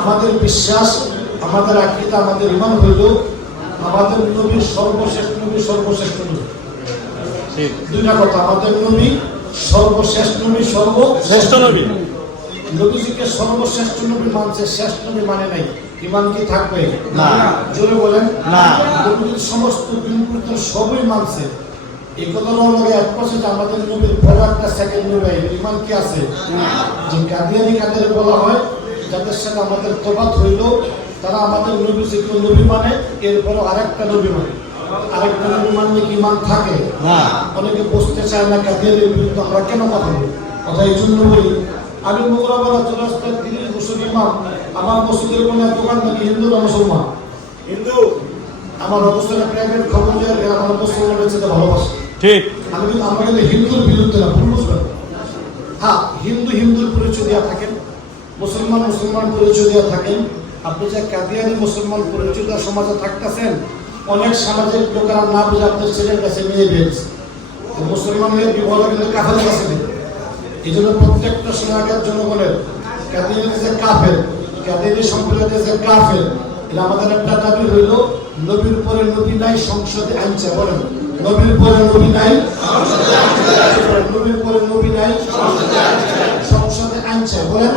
আমাদের বিশ্বাস, আমাদের আকীদা, আমাদের ঈমান হইল আমাদের নবী সর্বশ্রেষ্ঠ নবী, সর্বশ্রেষ্ঠ নবী। দুইটা কথা, আমাদের নবী সর্বশ্রেষ্ঠ নবী, সর্বশ্রেষ্ঠ নবী। নবীজিকে সর্বশ্রেষ্ঠ নবী মানছে, শ্রেষ্ঠ নবী মানে নাই। ঈমান কি থাকবে না? জোরে বলেন না। নবীর সমস্ত দিনগুলো সবই মানছে। এই কথার লগে এক পাশে যে আমাদের নবীর বড় একটা সেকেন্ড নবী, ঈমান কি আছে? যে কাদিয়ানি কাদের বলা হয়, যাদের সাথে আমাদের তোবাত হইল, তারা আমাদের নবীজিকে নবী মানে, এরপরে আরেকটা নবী মানে। আরেকটা নবী মানলে কি ঈমান থাকে না? অনেকে বুঝতে চায় না কাদিয়ানির বিরুদ্ধে আমরা কেন কথা বলি। কথা এই জন্য বলি, আমি মোগরাবাড়া চৌরাস্তার 30 বছর ইমাম। আমার মসজিদের কোনো দোকান নাকি হিন্দু না মুসলমান? হিন্দু। আমার অবস্থাটা প্রাইভেট খবর দেওয়ার আমার মুসলমান হচ্ছে ভালোবাসে, ঠিক। আমি কিন্তু আমরা কিন্তু হিন্দুর বিরুদ্ধে না, ভুল বুঝবেন। হ্যাঁ, হিন্দু হিন্দুর পরিচয় দেওয়া থাকেন, মুসলমান মুসলমান পরিচয় দেওয়া থাকেন। আপনি যে কাদিয়ানি মুসলমান পরিচয় দেওয়া সমাজে থাকতেছেন, অনেক সামাজিক লোকেরা না বুঝে আপনার ছেলের কাছে মেয়ে পেয়েছে। মুসলমানের বিবল কিন্তু কাফের কাছে নেই। এই জন্য প্রত্যেকটা সোনাগার জনগণের কাদিয়ানি যে কাফের, কাদিয়ানি সম্প্রদায়ের যে কাফের, এটা আমাদের একটা দাবি হইল, নবীর পরে নবী নাই, সংসদে আইনছে। বলেন, নবীর পরে নবী নাই, নবীর পরে নবী নাই, সংসদে আইনছে। বলেন।